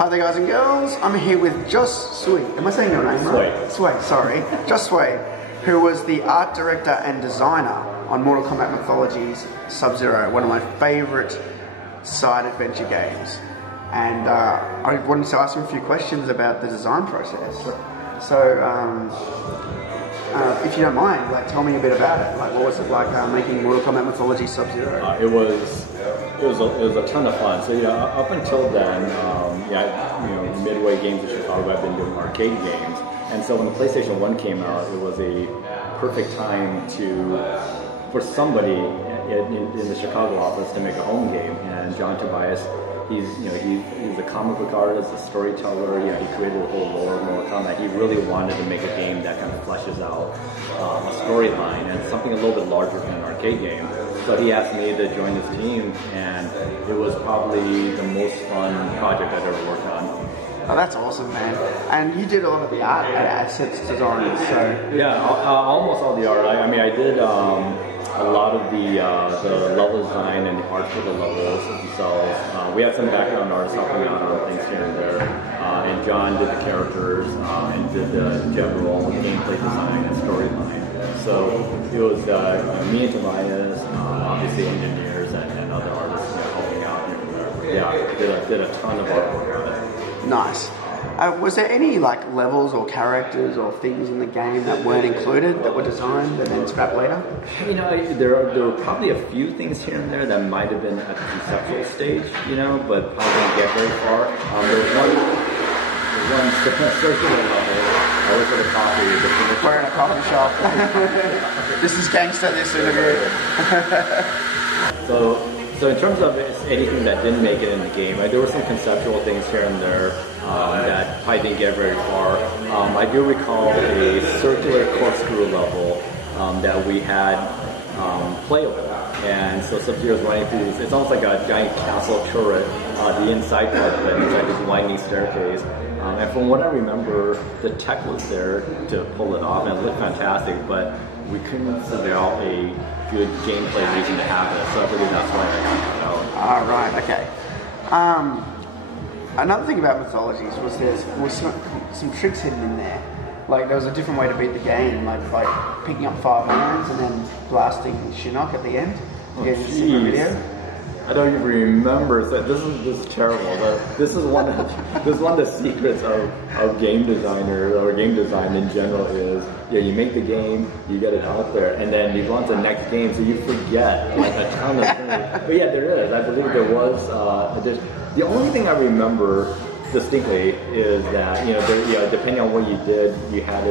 Hi there guys and girls, I'm here with Josh Tsui. Am I saying your name right? Tsui, sorry. Josh Tsui, who was the art director and designer on Mortal Kombat Mythologies Sub-Zero, one of my favourite side adventure games. And I wanted to ask him a few questions about the design process. So, if you don't mind, like, tell me a bit about it. Like, what was it like making Mortal Kombat Mythologies Sub-Zero? It was a ton of fun. So yeah, up until then, Midway Games in Chicago, I've been doing arcade games, and so when the PlayStation 1 came out, it was a perfect time for somebody in the Chicago office to make a home game. And John Tobias, he's a comic book artist, a storyteller. He created a whole lore of Mortal Kombat. He really wanted to make a game that kind of fleshes out a storyline and something a little bit larger than an arcade game. So he asked me to join his team, and it was probably the most fun project I've ever worked on. Oh, that's awesome, man. And you did a lot of the art and assets design, so... Yeah, almost all the art. I did a lot of the level design and the art for the levels themselves. We had some background artists helping out on things here and there. And John did the characters and did the general gameplay design and storyline. So it was me and Tobias, obviously engineers and other artists helping out here and there. Yeah, did a ton of artwork on it. Nice. Was there any like levels or characters or things in the game that weren't included that were designed and then scrapped later? There were probably a few things here and there that might have been at the conceptual stage, but probably didn't get very far. There was one circular level. I work at a coffee. We're in a coffee shop. This is gangster, this interview. So in terms of anything that didn't make it in the game, there were some conceptual things here and there that probably didn't get very far. I do recall a circular corkscrew level that we had playable. And so Sub-Zero's running through this, it's almost like a giant castle turret, the inside part of it, it's like this winding staircase. And from what I remember, the tech was there to pull it off and it looked fantastic, but we couldn't figure out a good gameplay reason to have it, so I believe that's why I got it out. Ah, right, okay. Another thing about Mythologies was there was some tricks hidden in there. Like, there was a different way to beat the game, like picking up 5 irons and then blasting Shinnok at the end. You guys see the video? I don't even remember. So this is terrible. This is one of the secrets of game designer or game design in general is you make the game, you get it out there, and then you go on to the next game, so you forget like a ton of things. But yeah, there is. I believe there was. The only thing I remember distinctly is that depending on what you did, you had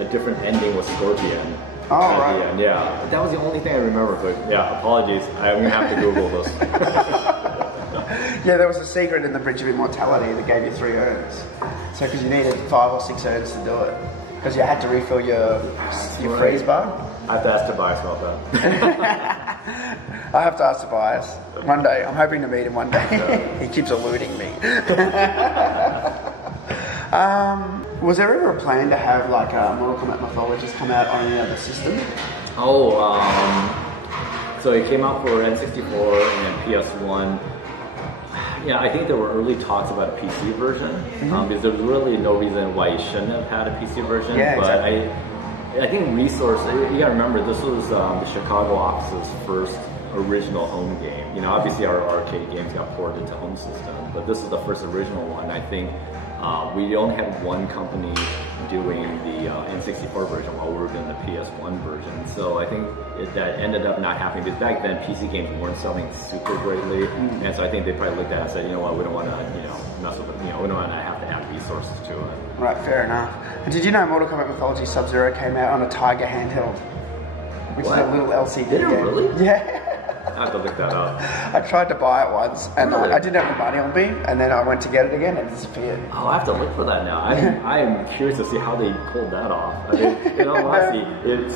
a different ending with Scorpion. Oh, right. End. Yeah, that was the only thing I remember, but yeah, apologies. I'm going to have to Google this. Yeah, there was a secret in the Bridge of Immortality that gave you 3 urns. So, because you needed 5 or 6 urns to do it. Because you had to refill your freeze bar. I have to ask Tobias about that. I have to ask Tobias. One day. I'm hoping to meet him one day. Yeah. He keeps eluding me. Was there ever a plan to have like Mortal Kombat Mythologies come out on any other system? So it came out for N64 and PS1. Yeah, I think there were early talks about a PC version because there was really no reason why you shouldn't have had a PC version. Yeah, but exactly. I think you gotta remember this was the Chicago office's first original home game. Obviously our arcade games got ported to home system, but this is the first original one. I think we only had one company doing the N64 version while we were doing the PS1 version. So I think that ended up not happening because back then PC games weren't selling super greatly, and so I think they probably looked at it and said, you know what, we don't want to mess with it. We don't want to have to add resources to it. Right, fair enough. And did you know Mortal Kombat Mythologies Sub-Zero came out on a Tiger handheld, which is a little LCD game? Did it really? Yeah. I have to look that up. I tried to buy it once, and really? I didn't have the money on me, and then I went to get it again, and it disappeared. Oh, I have to look for that now. I'm curious to see how they pulled that off. Honestly,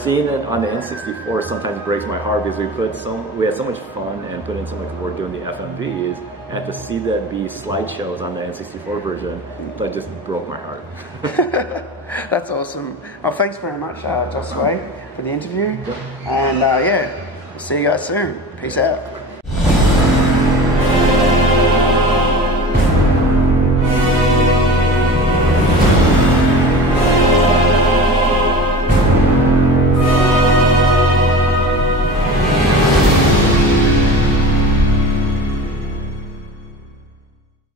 seeing it on the N64 sometimes breaks my heart because we had so much fun and put in so much work doing the FMVs, and to see that be slideshows on the N64 version, that just broke my heart. That's awesome. Well, thanks very much, Josh Tsui, for the interview, and see you guys soon. Peace out.